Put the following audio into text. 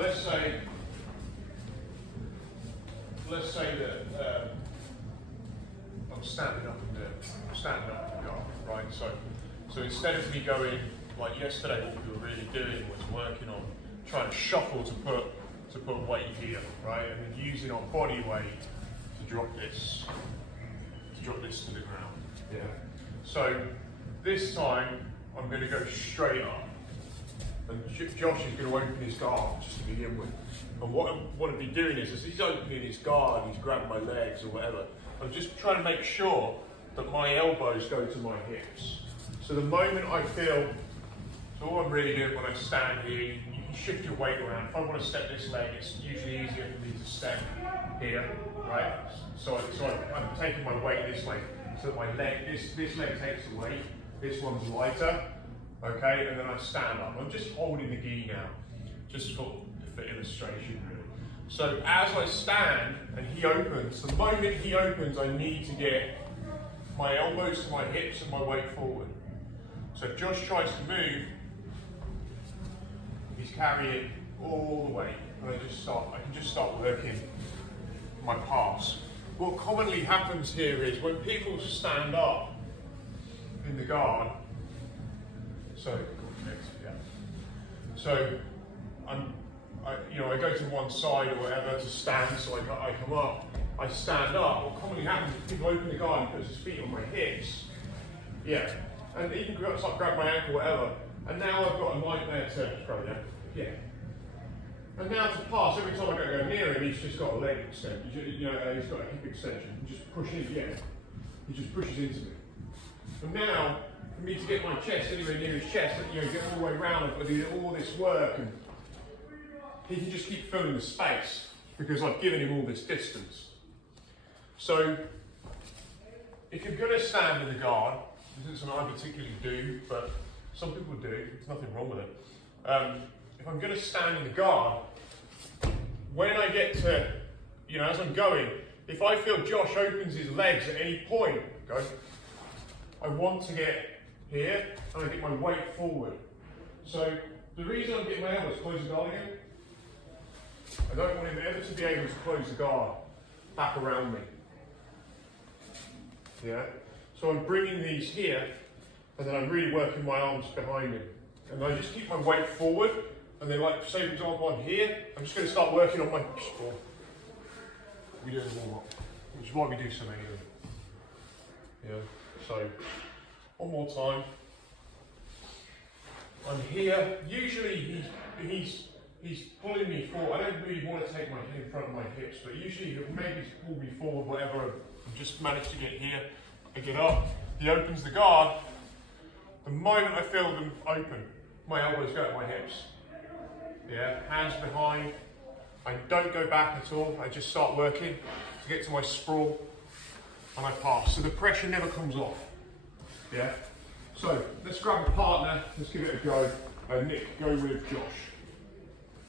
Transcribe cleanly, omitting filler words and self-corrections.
let's say that I'm standing up in the guard, right? So instead of me going like yesterday, what we were really doing was working on trying to shuffle to put weight here, right? And then using our body weight to drop this to the ground. Yeah. So this time I'm going to go straight up, and Josh is going to open his guard just to begin with. And what I want to be doing is, as he's opening his guard, he's grabbing my legs or whatever, I'm just trying to make sure that my elbows go to my hips. So the moment I feel, so all I'm really doing when I stand here, you can shift your weight around. If I want to step this leg, it's usually easier for me to step here, right? So I'm taking my weight this way, so that my leg, this leg takes the weight, this one's lighter, okay? And then I stand up. I'm just holding the gi now, just for illustration, really. So as I stand and he opens, the moment he opens, I need to get my elbows to my hips and my weight forward. So if Josh tries to move, he's carrying all the weight, and I can just start working my pass. What commonly happens here is when people stand up in the guard, so I go to one side or whatever to stand, so I come up, I stand up. What commonly happens is people open the guard and puts his feet on my hips, yeah, and he can start grab my ankle, whatever, and now I've got a nightmare to throw down, yeah. And now to pass, every time I go near him, he's just got a leg extension, he's got a hip extension, he just pushes, he just pushes into me. And now, for me to get my chest anywhere near his chest, get all the way around, I've got to do all this work, and he can just keep filling the space because I've given him all this distance. So, if you're going to stand in the guard, this isn't something I particularly do, but some people do, there's nothing wrong with it. If I'm going to stand in the guard, when I get to, as I'm going, if I feel Josh opens his legs at any point, I want to get here and I get my weight forward. So the reason I'm getting my elbows close the guard again, I don't want him ever to be able to close the guard back around me. Yeah. So I'm bringing these here, and then I'm really working my arms behind him, and I just keep my weight forward. And then, like, say for example, I'm here, I'm just going to start working on my sprawl. We do a warm up, which is why we do so many of them. Yeah, so, one more time. I'm here, usually he's pulling me forward. I don't really want to take my head in front of my hips, but usually he'll maybe pull me forward, whatever. I've just managed to get here, I get up, he opens the guard. The moment I feel them open, my elbows go to my hips. Yeah, hands behind. I don't go back at all. I just start working to get to my sprawl, and I pass. So the pressure never comes off. Yeah. So let's grab a partner. Let's give it a go. Nick, go with Josh.